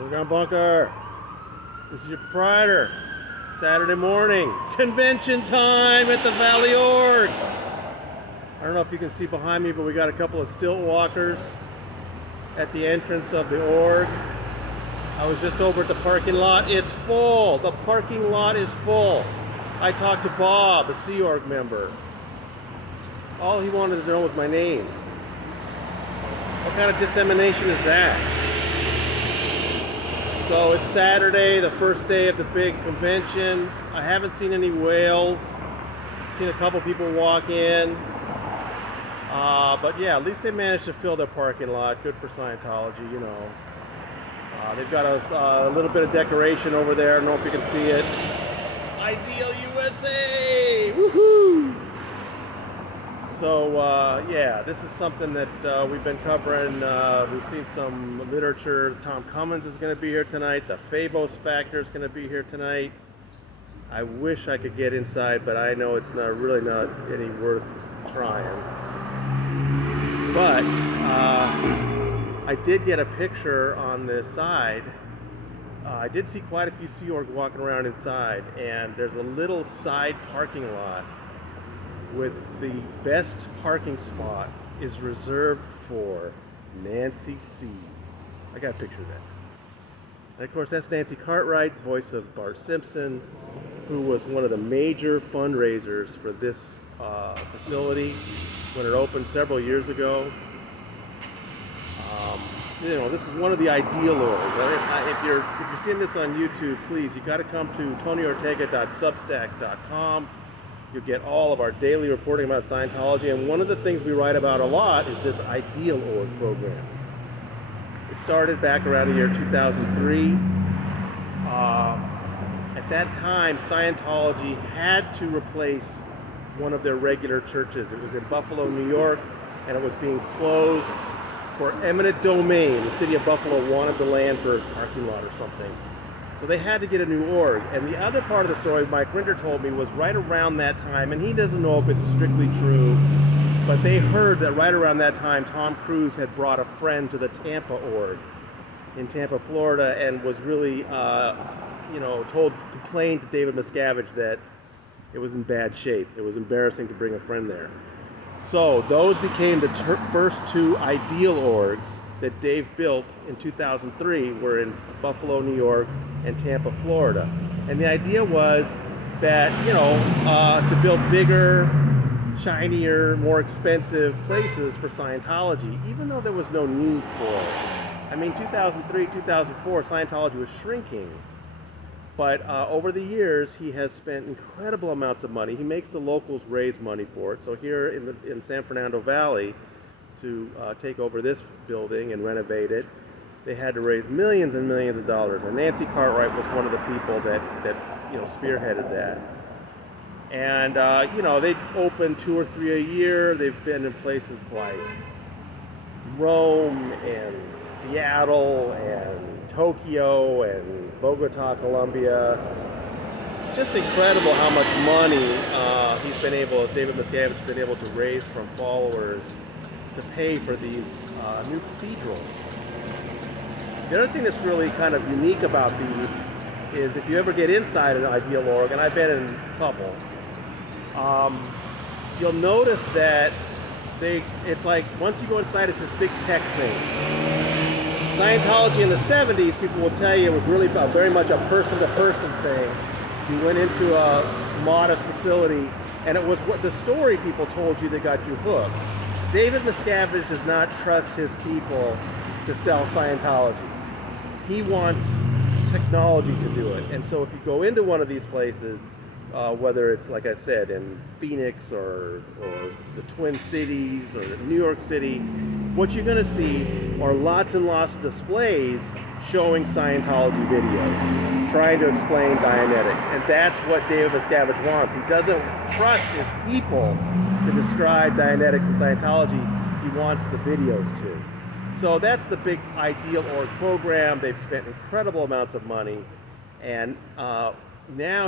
Underground Bunker. This is your proprietor. Saturday morning. Convention time at the Valley Org. I don't know if you can see behind me, but we got a couple of stilt walkers at the entrance of the org. I was just over at the parking lot. It's full. The parking lot is full. I talked to Bob, a Sea Org member. All he wanted to know was my name. What kind of dissemination is that? So it's Saturday, the first day of the big convention. I haven't seen any whales. Seen a couple people walk in. But yeah, at least they managed to fill their parking lot. Good for Scientology, you know. They've got a little bit of decoration over there. I don't know if you can see it. Ideal USA! Woohoo! So yeah, this is something that we've been covering. We've seen some literature. Tom Cummins is going to be here tonight. The Phobos Factor is going to be here tonight. I wish I could get inside, but I know it's really not any worth trying. But I did get a picture on the side. I did see quite a few Sea Org walking around inside, and there's a little side parking lot with the best parking spot is reserved for Nancy C. I got a picture of that. And of course, that's Nancy Cartwright, voice of Bart Simpson, who was one of the major fundraisers for this facility when it opened several years ago. You know, this is one of the ideal orgs. If you're seeing this on YouTube, please, you got to come to tonyortega.substack.com. You'll get all of our daily reporting about Scientology, and one of the things we write about a lot is this Ideal Org program. It started back around the year 2003. At that time, Scientology had to replace one of their regular churches. It was in Buffalo, New York, and it was being closed for eminent domain. The city of Buffalo wanted the land for a parking lot or something. So they had to get a new org. And the other part of the story Mike Rinder told me was right around that time, and he doesn't know if it's strictly true, but they heard that right around that time Tom Cruise had brought a friend to the Tampa org in Tampa, Florida, and was really, complained to David Miscavige that it was in bad shape. It was embarrassing to bring a friend there. So those became the first two Ideal Orgs that Dave built in 2003 were in Buffalo, New York, and Tampa, Florida. And the idea was that, to build bigger, shinier, more expensive places for Scientology, even though there was no need for it. I mean, 2003, 2004, Scientology was shrinking. But over the years, he has spent incredible amounts of money. He makes the locals raise money for it. So here in San Fernando Valley, to take over this building and renovate it, they had to raise millions and millions of dollars. And Nancy Cartwright was one of the people that spearheaded that. And they open 2 or 3 a year. They've been in places like Rome and Seattle and Tokyo and Bogota, Colombia. Just incredible how much money David Miscavige has been able to raise from followers to pay for these new cathedrals. The other thing that's really kind of unique about these is if you ever get inside an Ideal Org, and I've been in a couple, you'll notice that it's like once you go inside, it's this big tech thing. Scientology in the 70s, people will tell you it was really very much a person-to-person thing. You went into a modest facility, and it was what the story people told you that got you hooked. David Miscavige does not trust his people to sell Scientology. He wants technology to do it. And so if you go into one of these places, whether it's, like I said, in Phoenix or the Twin Cities or New York City, what you're going to see are lots and lots of displays showing Scientology videos, trying to explain Dianetics. And that's what David Miscavige wants. He doesn't trust his people to describe Dianetics and Scientology. He wants the videos too. So that's the big Ideal Org program. They've spent incredible amounts of money. And now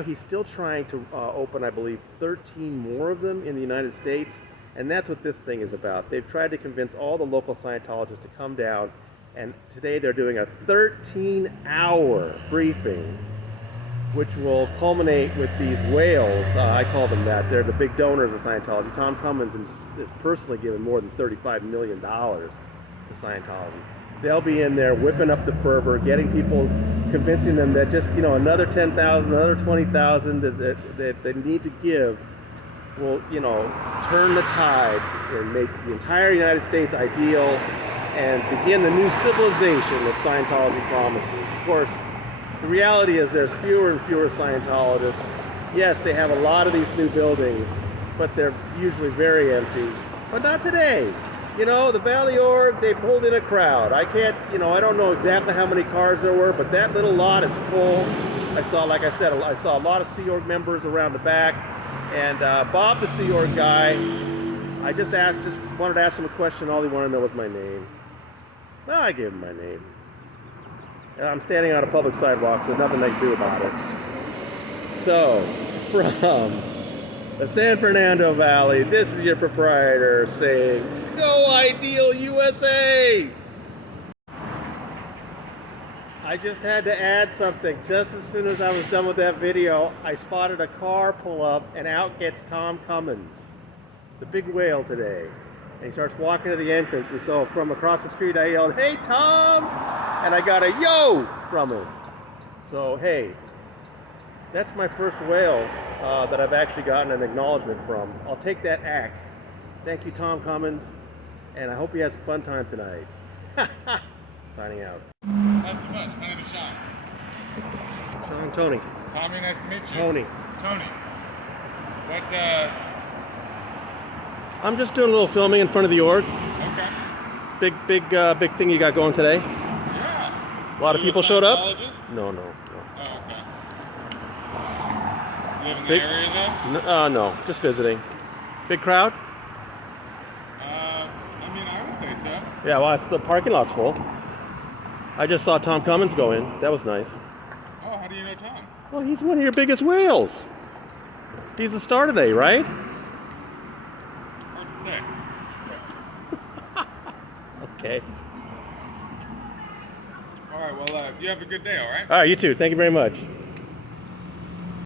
he's still trying to open, I believe, 13 more of them in the United States. And that's what this thing is about. They've tried to convince all the local Scientologists to come down And today they're doing a 13-hour briefing, which will culminate with these whales. I call them that. They're the big donors of Scientology. Tom Cummins has personally given more than $35 million to Scientology. They'll be in there whipping up the fervor, getting people, convincing them that just, another 10,000, another 20,000 that they need to give will, turn the tide and make the entire United States ideal and begin the new civilization that Scientology promises. Of course, the reality is there's fewer and fewer Scientologists. Yes, they have a lot of these new buildings, but they're usually very empty. But not today. The Valley Org, they pulled in a crowd. I can't, I don't know exactly how many cars there were, but that little lot is full. I saw a lot of Sea Org members around the back. And Bob, the Sea Org guy, I just wanted to ask him a question. All he wanted to know was my name. No, I gave him my name. I'm standing on a public sidewalk, so nothing I can do about it. So, from the San Fernando Valley, this is your proprietor saying, "Go Ideal USA!" I just had to add something. Just as soon as I was done with that video, I spotted a car pull up, and out gets Tom Cummins, the big whale today. And he starts walking to the entrance, and so from across the street I yelled, "Hey Tom!" And I got a yo from him. So hey, that's my first whale that I've actually gotten an acknowledgement from. I'll take that ack. Thank you, Tom Cummins, and I hope he has a fun time tonight. Signing out. Not too much. My name is Sean. Sean, Tony. Tommy, nice to meet you. Tony. Tony. What, I'm just doing a little filming in front of the org. Okay. Big thing you got going today. Yeah. A lot of people showed up? Scientologist? No. Oh, okay. You live in the Big- area then? No, just visiting. Big crowd? I mean, I would say so. Yeah, well, the parking lot's full. I just saw Tom Cummins go in. That was nice. Oh, how do you know Tom? Well, he's one of your biggest whales. He's the star today, right? Hard to say. Okay. All right, well, you have a good day, all right? All right, you too. Thank you very much.